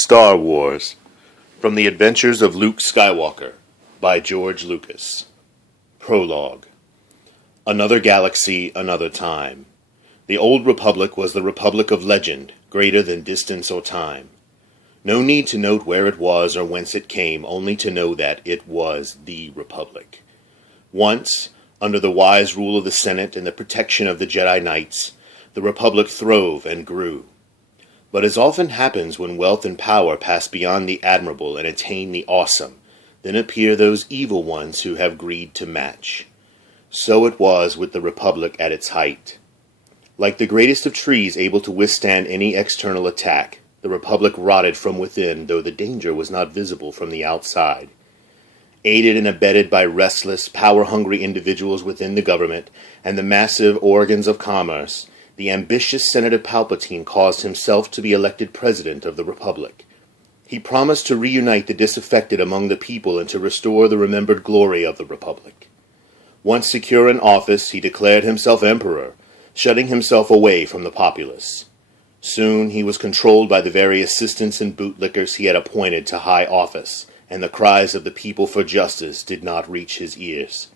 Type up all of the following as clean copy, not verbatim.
Star Wars, From the Adventures of Luke Skywalker, by George Lucas. Prologue. Another galaxy, another time. The old republic was the republic of legend, greater than distance or time. No need to note where it was or whence it came, only to know that it was the republic. Once, under the wise rule of the Senate and the protection of the Jedi Knights, the republic throve and grew. But as often happens when wealth and power pass beyond the admirable and attain the awesome, then appear those evil ones who have greed to match. So it was with the republic at its height. Like the greatest of trees able to withstand any external attack, the republic rotted from within, though the danger was not visible from the outside. Aided and abetted by restless, power-hungry individuals within the government and the massive organs of commerce, the ambitious Senator Palpatine caused himself to be elected president of the Republic. He promised to reunite the disaffected among the people and to restore the remembered glory of the Republic. Once secure in office, he declared himself emperor, shutting himself away from the populace. Soon he was controlled by the very assistants and bootlickers he had appointed to high office, and the cries of the people for justice did not reach his ears.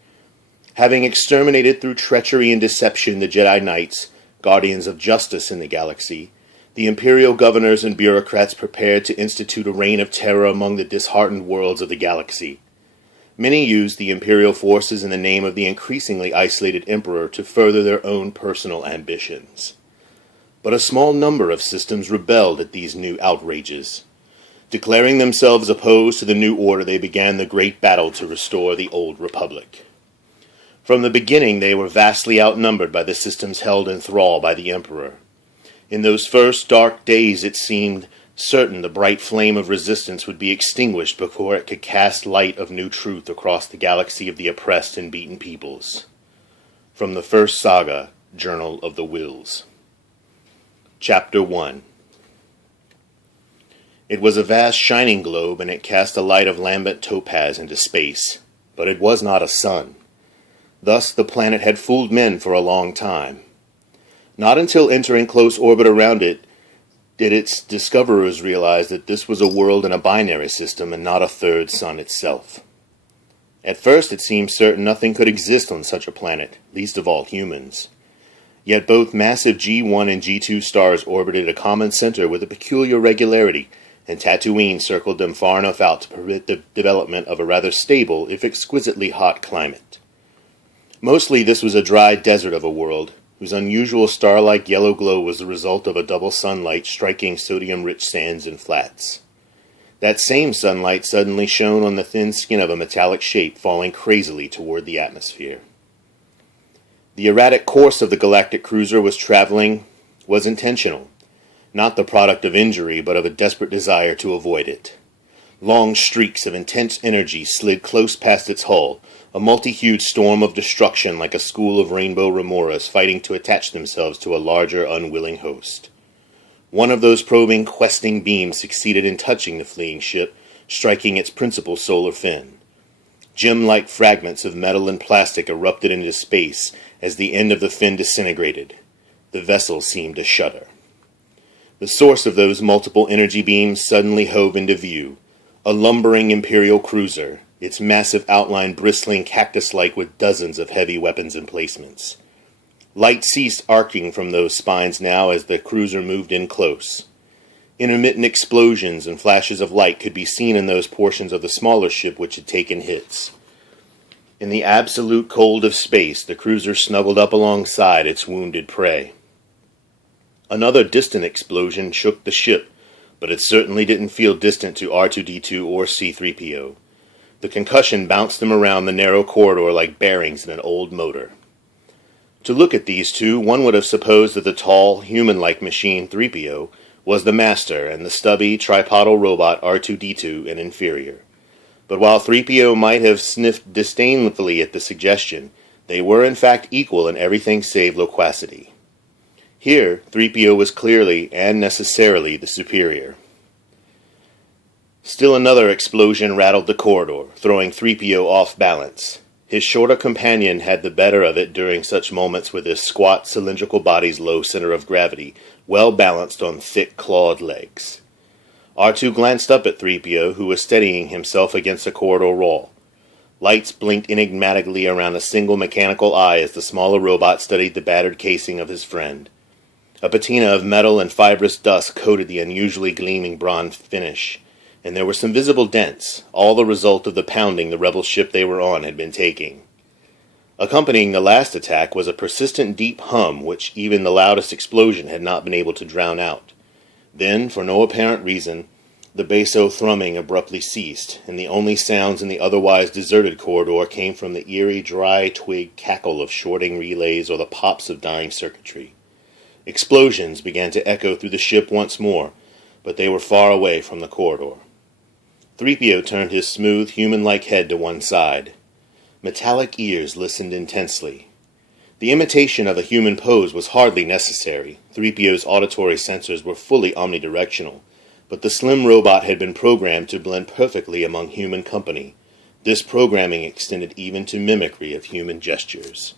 Having exterminated through treachery and deception the Jedi Knights, guardians of justice in the galaxy, the imperial governors and bureaucrats prepared to institute a reign of terror among the disheartened worlds of the galaxy. Many used the imperial forces in the name of the increasingly isolated emperor to further their own personal ambitions. But a small number of systems rebelled at these new outrages. Declaring themselves opposed to the new order, they began the great battle to restore the old republic. From the beginning, they were vastly outnumbered by the systems held in thrall by the Emperor. In those first dark days, it seemed certain the bright flame of resistance would be extinguished before it could cast light of new truth across the galaxy of the oppressed and beaten peoples. From the First Saga, Journal of the Wills. Chapter 1. It was a vast shining globe, and it cast a light of lambent topaz into space, but it was not a sun. Thus the planet had fooled men for a long time. Not until entering close orbit around it did its discoverers realize that this was a world in a binary system and not a third sun itself. At first it seemed certain nothing could exist on such a planet, least of all humans. Yet both massive G1 and G2 stars orbited a common center with a peculiar regularity, and Tatooine circled them far enough out to permit the development of a rather stable, if exquisitely hot climate. Mostly this was a dry desert of a world, whose unusual star-like yellow glow was the result of a double sunlight striking sodium-rich sands and flats. That same sunlight suddenly shone on the thin skin of a metallic shape falling crazily toward the atmosphere. The erratic course of the galactic cruiser was intentional, not the product of injury but of a desperate desire to avoid it. Long streaks of intense energy slid close past its hull, a multi-hued storm of destruction like a school of rainbow remoras fighting to attach themselves to a larger, unwilling host. One of those probing, questing beams succeeded in touching the fleeing ship, striking its principal solar fin. Gem-like fragments of metal and plastic erupted into space as the end of the fin disintegrated. The vessel seemed to shudder. The source of those multiple energy beams suddenly hove into view, a lumbering imperial cruiser, its massive outline bristling cactus-like with dozens of heavy weapons emplacements. Light ceased arcing from those spines now as the cruiser moved in close. Intermittent explosions and flashes of light could be seen in those portions of the smaller ship which had taken hits. In the absolute cold of space, the cruiser snuggled up alongside its wounded prey. Another distant explosion shook the ship, but it certainly didn't feel distant to R2-D2 or C-3PO. The concussion bounced them around the narrow corridor like bearings in an old motor. To look at these two, one would have supposed that the tall, human-like machine 3PO was the master and the stubby, tripodal robot R2-D2 an inferior. But while 3PO might have sniffed disdainfully at the suggestion, they were in fact equal in everything save loquacity. Here, 3PO was clearly and necessarily the superior. Still another explosion rattled the corridor, throwing 3PO off balance. His shorter companion had the better of it during such moments with his squat, cylindrical body's low center of gravity, well balanced on thick, clawed legs. R2 glanced up at 3PO, who was steadying himself against a corridor wall. Lights blinked enigmatically around a single mechanical eye as the smaller robot studied the battered casing of his friend. A patina of metal and fibrous dust coated the unusually gleaming bronze finish, and there were some visible dents, all the result of the pounding the rebel ship they were on had been taking. Accompanying the last attack was a persistent deep hum which even the loudest explosion had not been able to drown out. Then, for no apparent reason, the basso thrumming abruptly ceased, and the only sounds in the otherwise deserted corridor came from the eerie, dry twig cackle of shorting relays or the pops of dying circuitry. Explosions began to echo through the ship once more, but they were far away from the corridor. 3PO turned his smooth, human-like head to one side. Metallic ears listened intensely. The imitation of a human pose was hardly necessary. 3PO's auditory sensors were fully omnidirectional, but the slim robot had been programmed to blend perfectly among human company. This programming extended even to mimicry of human gestures.